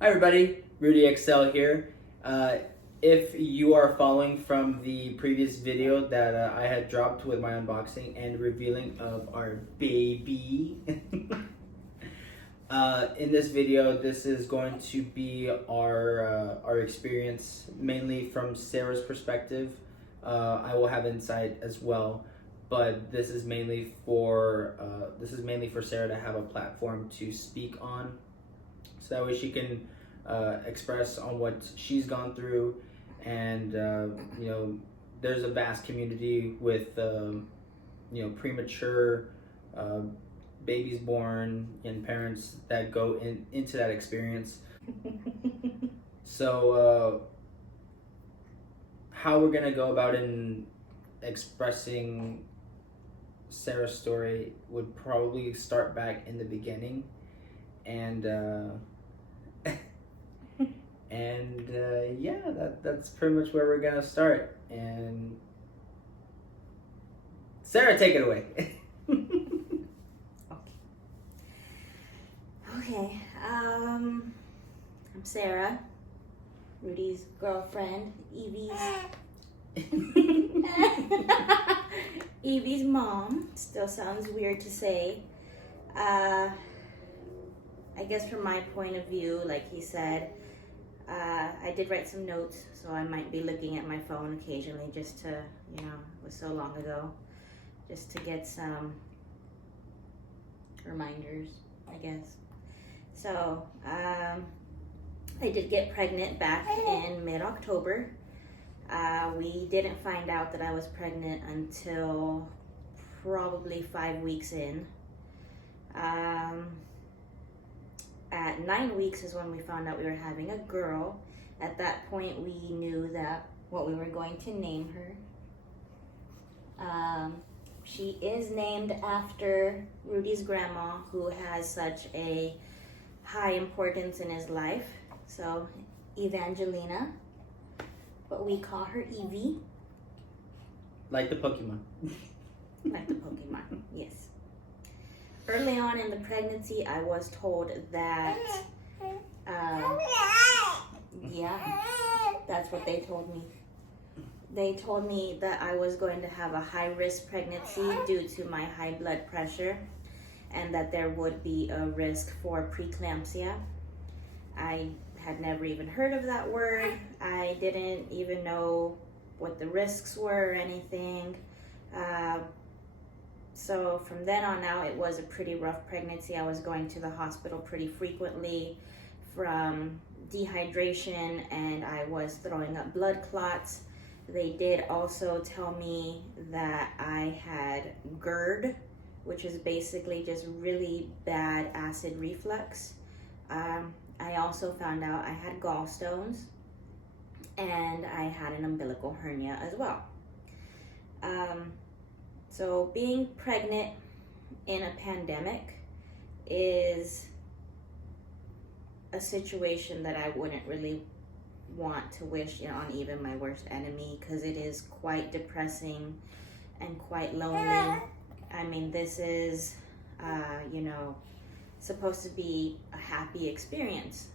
Hi everybody, Rudy XL here. If you are following from the previous video that I had dropped with my unboxing and revealing of our baby, in this video, this is going to be our experience mainly from Sarah's perspective. I will have insight as well, but this is mainly for Sarah to have a platform to speak on, so that way she can express on what she's gone through. And there's a vast community with premature uh, babies born and parents that go into that experience. So how we're gonna go about in expressing Sarah's story would probably start back in the beginning, and yeah, that's pretty much where we're gonna start. And Sarah, take it away. Okay. I'm Sarah, Rudy's girlfriend, Evie's mom. Still sounds weird to say. I guess from my point of view, like he said, I did write some notes, so I might be looking at my phone occasionally just to, it was so long ago, just to get some reminders, I guess. So, I did get pregnant back in mid-October. We didn't find out that I was pregnant until probably 5 weeks in. At 9 weeks is when we found out we were having a girl. At that point, we knew that what we were going to name her. She is named after Rudy's grandma, who has such a high importance in his life. So, Evangelina, but we call her Evie. Like the Pokemon. Like the Pokemon, yes. Early on in the pregnancy, I was told that, yeah, that's what they told me. They told me that I was going to have a high-risk pregnancy due to my high blood pressure, and that there would be a risk for preeclampsia. I had never even heard of that word. I didn't even know what the risks were or anything. So from then on out, it was a pretty rough pregnancy. I was going to the hospital pretty frequently from dehydration, and I was throwing up blood clots. They did also tell me that I had GERD, which is basically just really bad acid reflux. I also found out I had gallstones, and I had an umbilical hernia as well. So being pregnant in a pandemic is a situation that I wouldn't really want to wish on even my worst enemy, because it is quite depressing and quite lonely. I mean, this is, supposed to be a happy experience.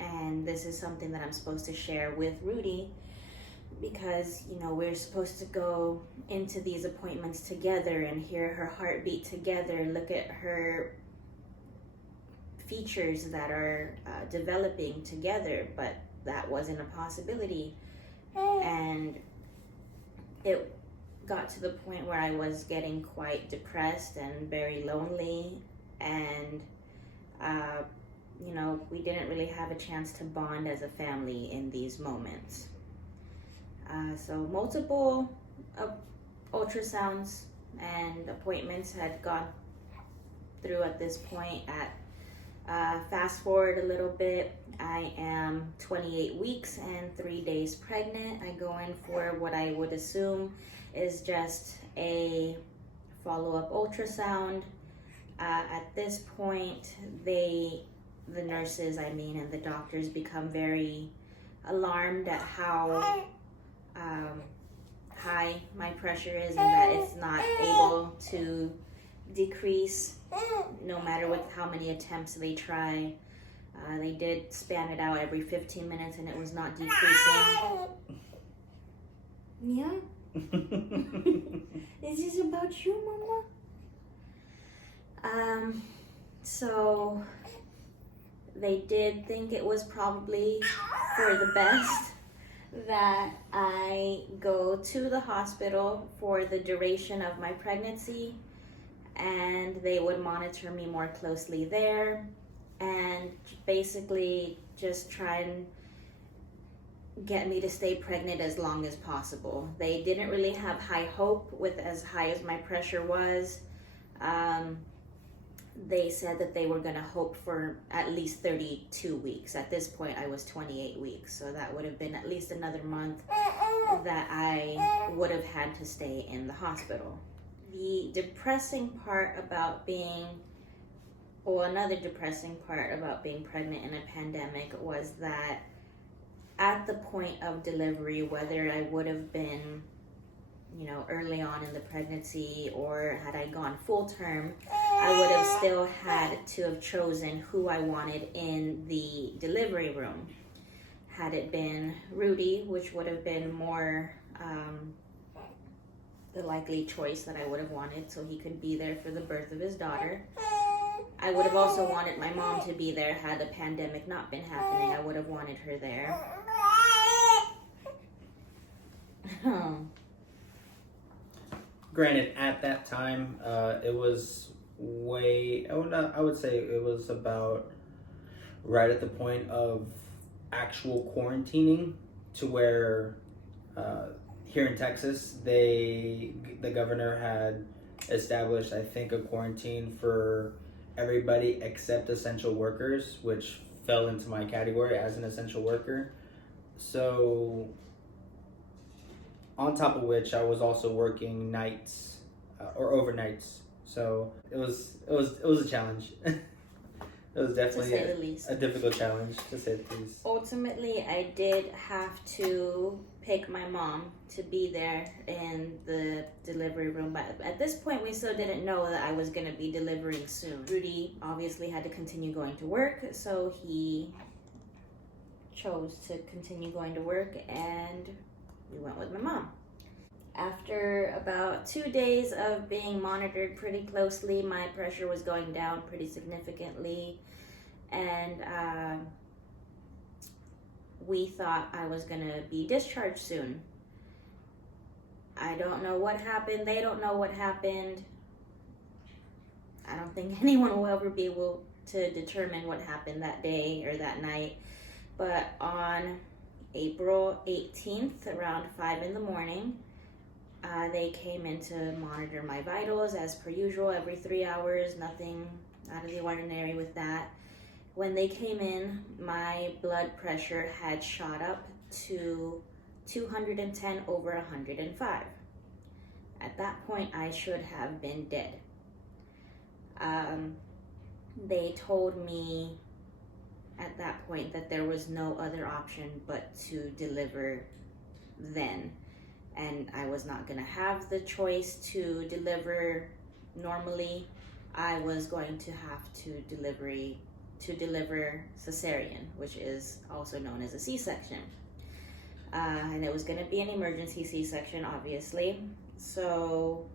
And this is something that I'm supposed to share with Rudy, because, we're supposed to go into these appointments together and hear her heartbeat together, look at her features that are developing together, but that wasn't a possibility. And it got to the point where I was getting quite depressed and very lonely, and we didn't really have a chance to bond as a family in these moments. So multiple ultrasounds and appointments had gone through at this point. Fast forward a little bit, I am 28 weeks and 3 days pregnant. I go in for what I would assume is just a follow-up ultrasound. At this point, the nurses, and the doctors become very alarmed at how high my pressure is, and that it's not able to decrease no matter how many attempts they try. They did span it out every 15 minutes and it was not decreasing. Yeah? Is this about you, Mama? So they did think it was probably for the best that I go to the hospital for the duration of my pregnancy, and they would monitor me more closely there and basically just try and get me to stay pregnant as long as possible. They didn't really have high hope with as high as my pressure was. They said that they were going to hope for at least 32 weeks. At this point, I was 28 weeks, so that would have been at least another month that I would have had to stay in the hospital. The depressing part about another depressing part about being pregnant in a pandemic was that at the point of delivery, whether I would have been, early on in the pregnancy or had I gone full term, I would have still had to have chosen who I wanted in the delivery room. Had it been Rudy, which would have been more the likely choice that I would have wanted so he could be there for the birth of his daughter. I would have also wanted my mom to be there had the pandemic not been happening. I would have wanted her there. Granted, at that time, it was I would say it was about right at the point of actual quarantining, to where here in Texas, the governor had established, I think, a quarantine for everybody except essential workers, which fell into my category as an essential worker. So, on top of which, I was also working nights or overnights. So it was a challenge. It was definitely a difficult challenge, to say the least. Ultimately, I did have to pick my mom to be there in the delivery room. But at this point, we still didn't know that I was going to be delivering soon. Rudy obviously had to continue going to work, so he chose to continue going to work, and we went with my mom. After about 2 days of being monitored pretty closely, my pressure was going down pretty significantly, and we thought I was going to be discharged soon. I don't know what happened. They don't know what happened. I don't think anyone will ever be able to determine what happened that day or that night. But on April 18th, around 5 in the morning, they came in to monitor my vitals as per usual every 3 hours, nothing out of the ordinary with that. When they came in, my blood pressure had shot up to 210 over 105. At that point, I should have been dead. They told me at that point that there was no other option but to deliver then. And I was not going to have the choice to deliver normally. I was going to have to deliver cesarean, which is also known as a C-section. And it was going to be an emergency C-section, obviously. So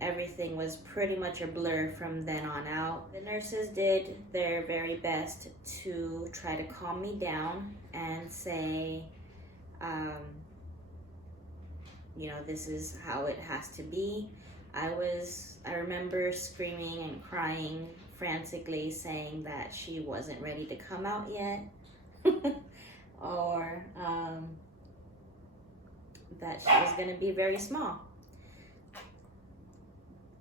everything was pretty much a blur from then on out. The nurses did their very best to try to calm me down and say, this is how it has to be. I remember screaming and crying frantically, saying that she wasn't ready to come out yet, or that she was going to be very small.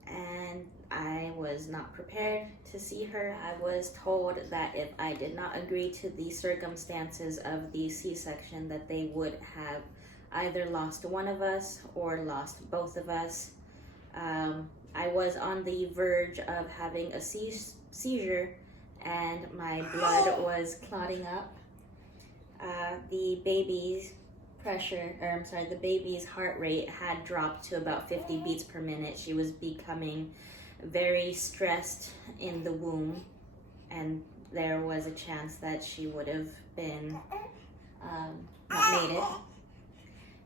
And I was not prepared to see her. I was told that if I did not agree to the circumstances of the C-section, that they would have either lost one of us or lost both of us. I was on the verge of having a seizure, and my blood was clotting up. The baby's the baby's heart rate had dropped to about 50 beats per minute. She was becoming very stressed in the womb, and there was a chance that she would have been not made it.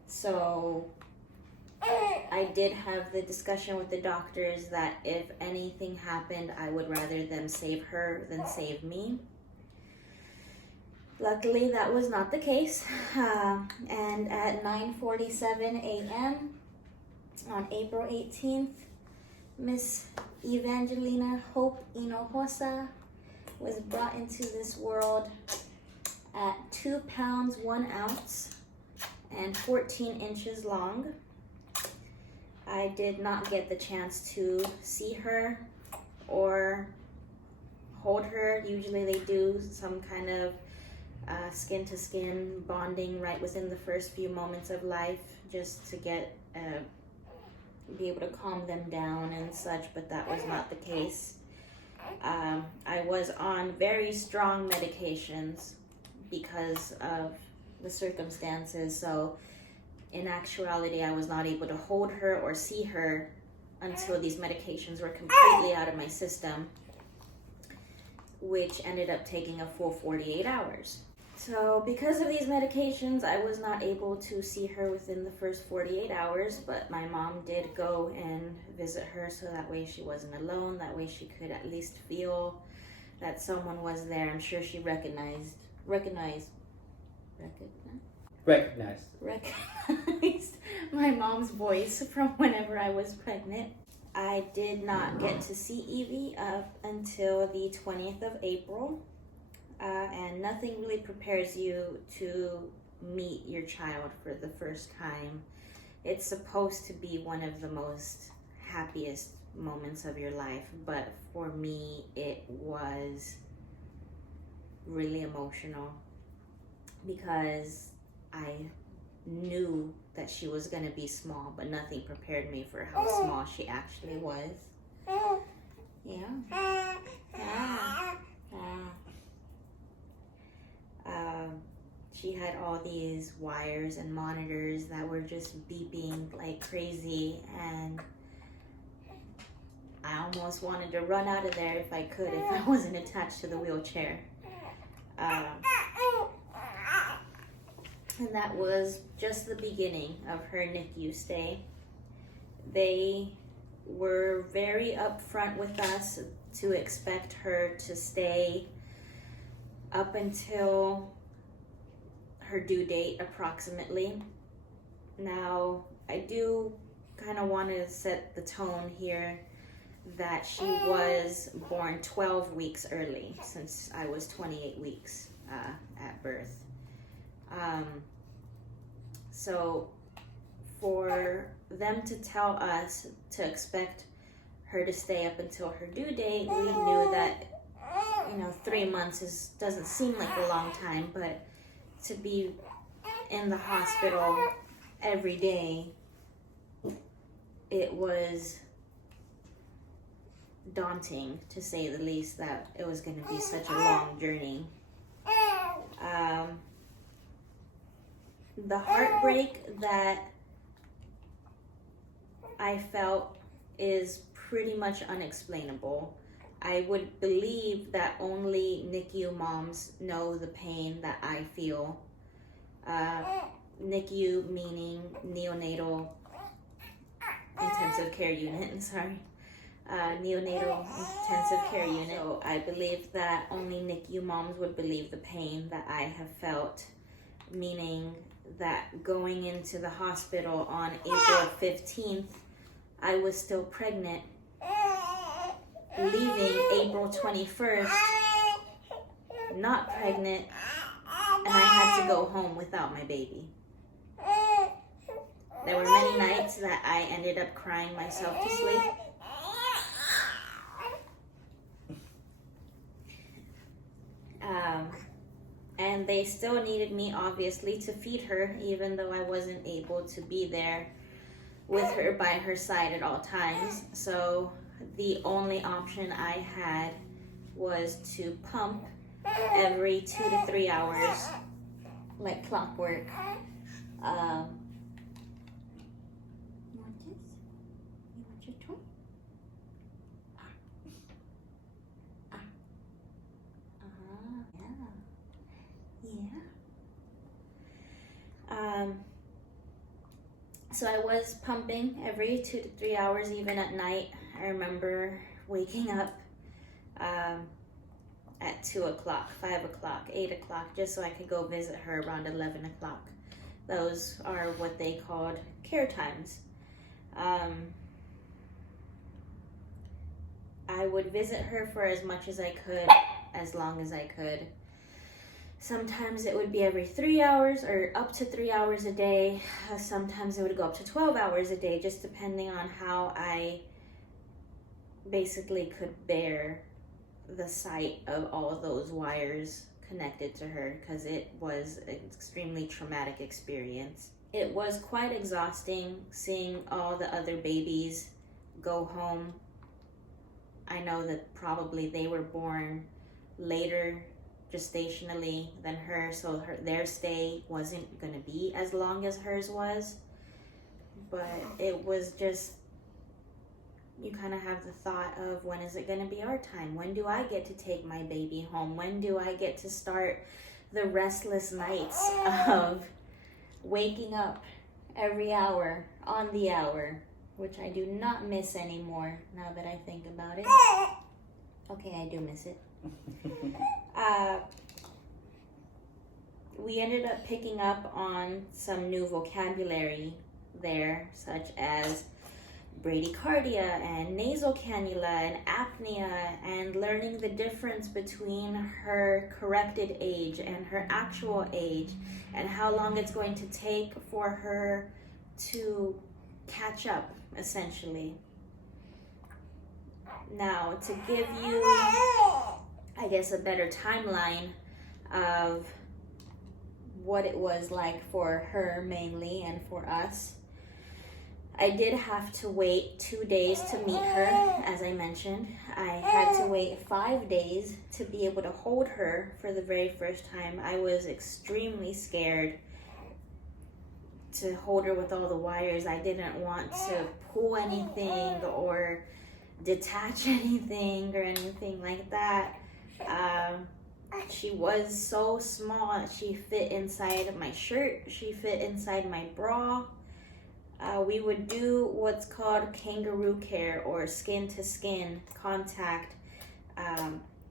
So I did have the discussion with the doctors that if anything happened, I would rather them save her than save me. Luckily, that was not the case. And at 9:47 a.m. on April 18th, Miss Evangelina Hope Hinojosa was brought into this world at 2 pounds 1 ounce and 14 inches long. I did not get the chance to see her or hold her. Usually they do some kind of skin to skin bonding right within the first few moments of life, just to get be able to calm them down and such, but that was not the case. I was on very strong medications because of the circumstances, so in actuality I was not able to hold her or see her until these medications were completely out of my system, which ended up taking a full 48 hours. So because of these medications, I was not able to see her within the first 48 hours, but my mom did go and visit her, so that way she wasn't alone. That way she could at least feel that someone was there. I'm sure she recognized my mom's voice from whenever I was pregnant. I did not get to see Evie up until the 20th of April. And nothing really prepares you to meet your child for the first time. It's supposed to be one of the most happiest moments of your life, but for me it was really emotional because I knew that she was going to be small, but nothing prepared me for how small she actually was. Yeah. She had all these wires and monitors that were just beeping like crazy, and I almost wanted to run out of there if I could, if I wasn't attached to the wheelchair. And that was just the beginning of her NICU stay. They were very upfront with us to expect her to stay up until her due date approximately. Now, I do kind of want to set the tone here that she was born 12 weeks early, since I was 28 weeks at birth. So for them to tell us to expect her to stay up until her due date, we knew that 3 months doesn't seem like a long time, but to be in the hospital every day, it was daunting, to say the least, that it was going to be such a long journey. The heartbreak that I felt is pretty much unexplainable. I would believe that only NICU moms know the pain that I feel. NICU meaning neonatal intensive care unit, sorry. Neonatal intensive care unit. So I believe that only NICU moms would believe the pain that I have felt, meaning that going into the hospital on April 15th, I was still pregnant, leaving April 21st, not pregnant, and I had to go home without my baby. There were many nights that I ended up crying myself to sleep. And they still needed me, obviously, to feed her, even though I wasn't able to be there with her by her side at all times. So the only option I had was to pump every 2 to 3 hours, like clockwork. You want this? You want your toy? Yeah. So I was pumping every 2 to 3 hours, even at night. I remember waking up at 2 o'clock, 5 o'clock, 8 o'clock, just so I could go visit her around 11 o'clock. Those are what they called care times. I would visit her for as much as I could, as long as I could. Sometimes it would be every 3 hours or up to 3 hours a day. Sometimes it would go up to 12 hours a day, just depending on how I basically could bear the sight of all of those wires connected to her, because it was an extremely traumatic experience. It was quite exhausting seeing all the other babies go home. I know that probably they were born later gestationally than her, so their stay wasn't going to be as long as hers was. But it was just, you kind of have the thought of, when is it going to be our time? When do I get to take my baby home? When do I get to start the restless nights of waking up every hour on the hour, which I do not miss anymore now that I think about it. Okay, I do miss it. We ended up picking up on some new vocabulary there, such as bradycardia and nasal cannula and apnea, and learning the difference between her corrected age and her actual age, and how long it's going to take for her to catch up, essentially. Now, to give you, I guess, a better timeline of what it was like for her mainly and for us, I did have to wait 2 days to meet her, as I mentioned. I had to wait 5 days to be able to hold her for the very first time. I was extremely scared to hold her with all the wires. I didn't want to pull anything or detach anything or anything like that. She was so small. She fit inside my shirt. She fit inside my bra. We would do what's called kangaroo care, or skin-to-skin contact,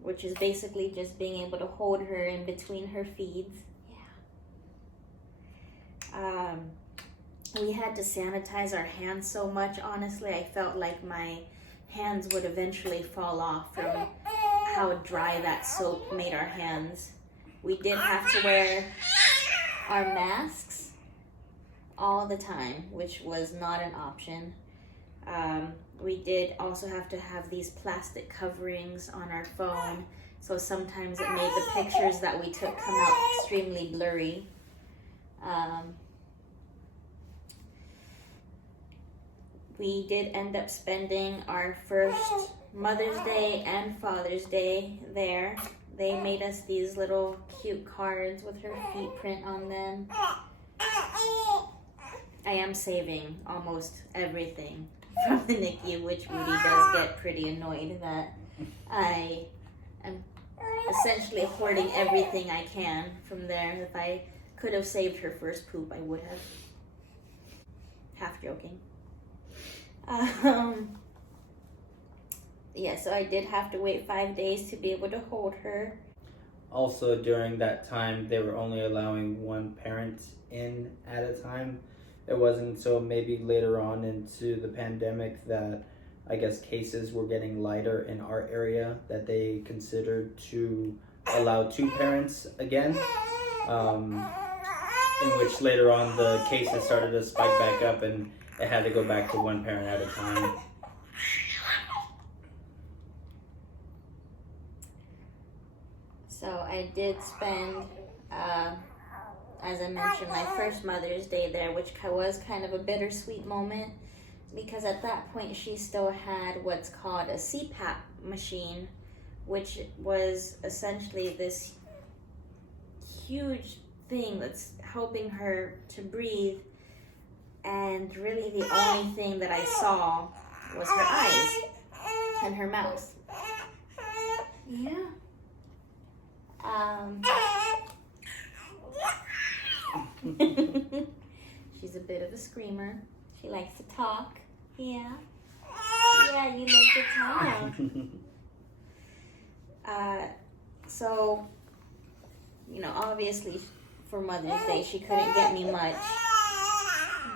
which is basically just being able to hold her in between her feeds. Yeah. We had to sanitize our hands so much. Honestly, I felt like my hands would eventually fall off from how dry that soap made our hands. We did have to wear our masks all the time, which was not an option. We did also have to have these plastic coverings on our phone, so sometimes it made the pictures that we took come out extremely blurry. We did end up spending our first Mother's Day and Father's Day there. They made us these little cute cards with her feet print on them. I am saving almost everything from the NICU, which really does get pretty annoyed that I am essentially hoarding everything I can from there. If I could have saved her first poop, I would have. Half joking. Yeah, so I did have to wait 5 days to be able to hold her. Also, during that time, they were only allowing one parent in at a time. It wasn't until maybe later on into the pandemic that I guess cases were getting lighter in our area that they considered to allow 2 parents again, in which later on the cases started to spike back up and it had to go back to 1 parent at a time. So I did spend, as I mentioned, my first Mother's Day there, which was kind of a bittersweet moment, because at that point she still had what's called a CPAP machine, which was essentially this huge thing that's helping her to breathe, and really the only thing that I saw was her eyes and her mouth. Yeah. the screamer. She likes to talk. Yeah. Yeah, you like to talk. So, obviously for Mother's Day, she couldn't get me much.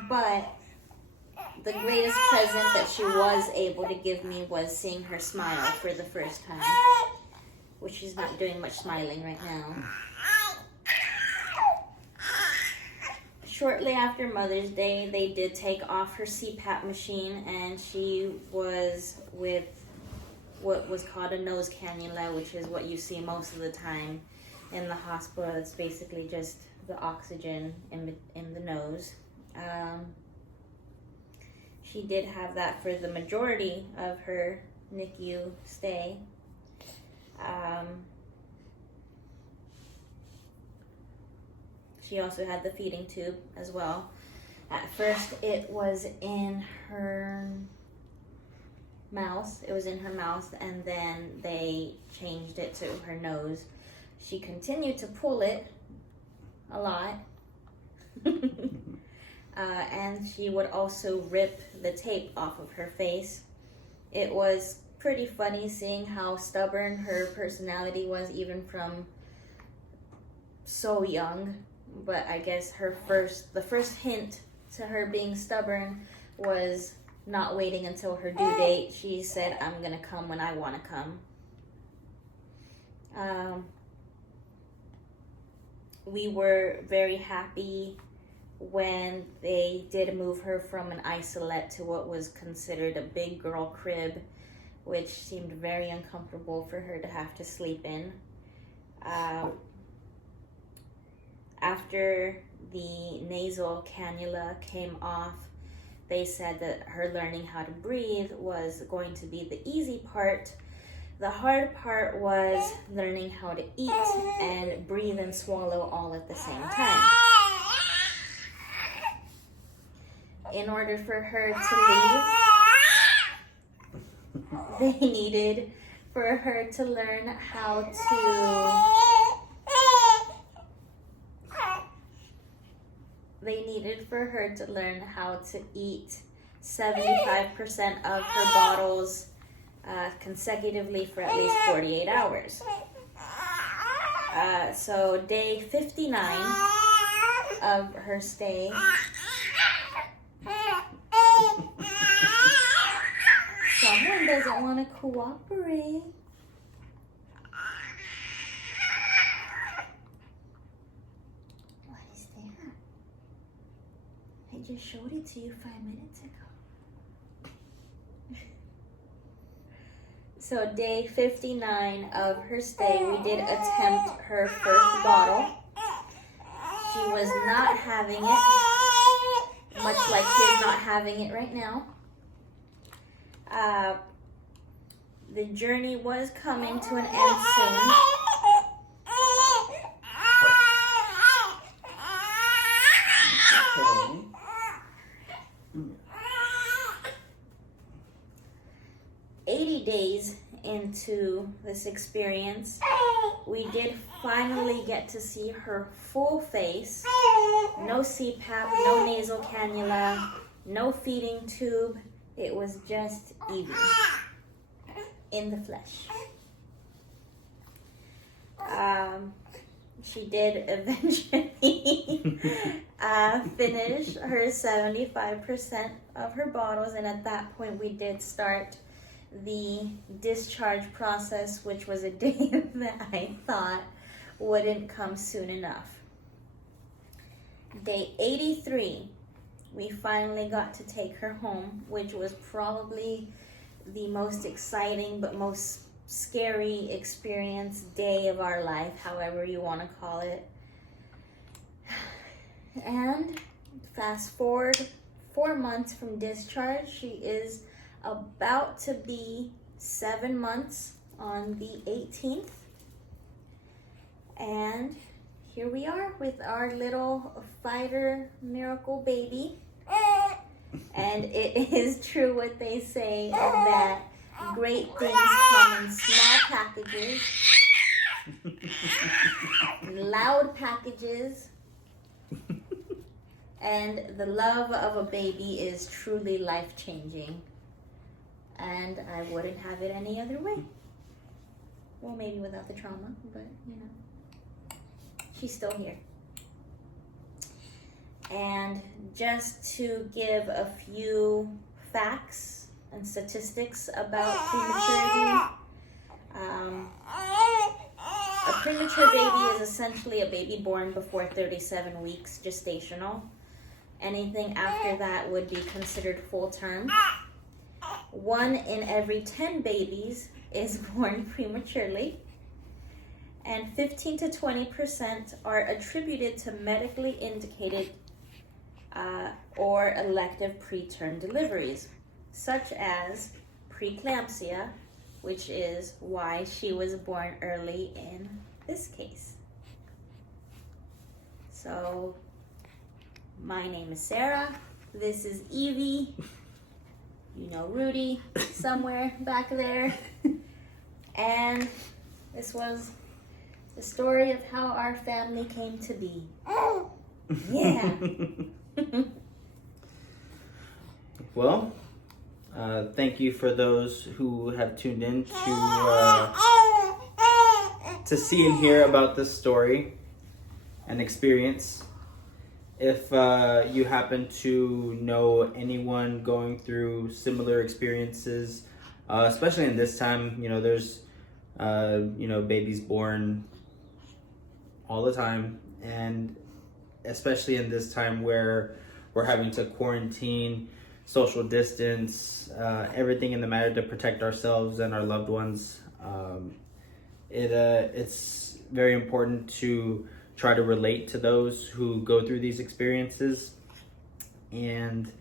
But the greatest present that she was able to give me was seeing her smile for the first time. Which she's not doing much smiling right now. Shortly after Mother's Day, they did take off her CPAP machine, and she was with what was called a nose cannula, which is what you see most of the time in the hospital. It's basically just the oxygen in the nose. She did have that for the majority of her NICU stay. She also had the feeding tube as well. At first it was in her mouth. It was in her mouth, and then they changed it to her nose. She continued to pull it a lot. And she would also rip the tape off of her face. It was pretty funny seeing how stubborn her personality was, even from so young. But I guess the first hint to her being stubborn was not waiting until her due date. She said, "I'm gonna come when I want to come." We were very happy when they did move her from an isolette to what was considered a big girl crib, which seemed very uncomfortable for her to have to sleep in. After the nasal cannula came off, they said that her learning how to breathe was going to be the easy part. The hard part was learning how to eat and breathe and swallow all at the same time. In order for her to leave, they needed for her to learn how to eat 75% of her bottles consecutively for at least 48 hours. So day 59 of her stay, someone doesn't want to cooperate. What is that? I just showed it to you 5 minutes ago. So day 59 of her stay, we did attempt her first bottle. She was not having it, much like she's not having it right now. The journey was coming to an end soon. 80 days into this experience, we did finally get to see her full face. No CPAP, no nasal cannula, no feeding tube. It was just Evie in the flesh. She did eventually finish her 75% of her bottles, and at that point we did start the discharge process, which was a day that I thought wouldn't come soon enough. Day 83, we finally got to take her home, which was probably the most exciting but most scary experience day of our life, however you want to call it. And fast forward 4 months from discharge, she is about to be 7 months on the 18th. And here we are with our little fighter miracle baby. And it is true what they say, that great things come in small packages, loud packages, And the love of a baby is truly life-changing. And I wouldn't have it any other way. Well, maybe without the trauma, but you know, she's still here. And just to give a few facts and statistics about prematurity, a premature baby is essentially a baby born before 37 weeks gestational. Anything after that would be considered full term. 1 in every 10 babies is born prematurely. And 15 to 20% are attributed to medically indicated or elective preterm deliveries, such as preeclampsia, which is why she was born early in this case. So, my name is Sarah. This is Evie. You know Rudy somewhere back there. And this was the story of how our family came to be. Yeah. Well, thank you for those who have tuned in to see and hear about this story and experience. If you happen to know anyone going through similar experiences, especially in this time, you know, there's, you know, babies born all the time, and especially in this time where we're having to quarantine, social distance, everything in the matter to protect ourselves and our loved ones. It's very important to try to relate to those who go through these experiences. And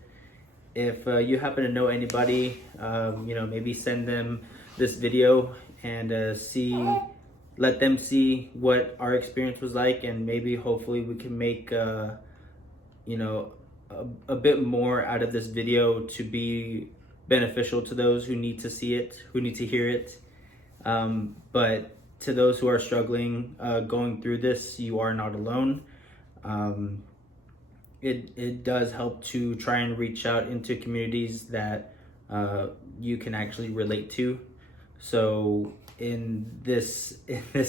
if you happen to know anybody, you know, maybe send them this video and let them see what our experience was like, and maybe hopefully we can make you know, a bit more out of this video to be beneficial to those who need to see it, who need to hear it. But to those who are struggling going through this, you are not alone. It does help to try and reach out into communities that you can actually relate to. So in this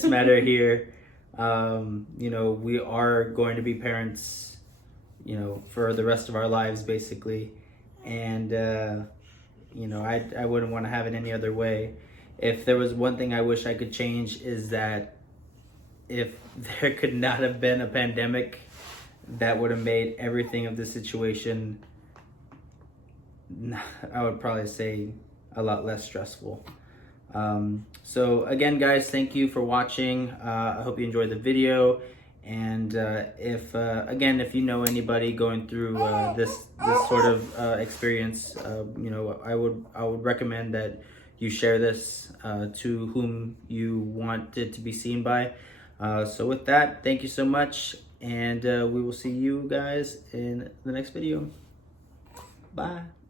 matter here, you know, we are going to be parents, you know, for the rest of our lives, basically. And you know, I wouldn't want to have it any other way. If there was one thing I wish I could change, is that if there could not have been a pandemic, that would have made everything of the situation, I would probably say, a lot less stressful. So again, guys, thank you for watching. I hope you enjoyed the video. And if you know anybody going through this sort of experience, you know, I would recommend that you share this to whom you want it to be seen by. So with that, thank you so much, and we will see you guys in the next video. Bye.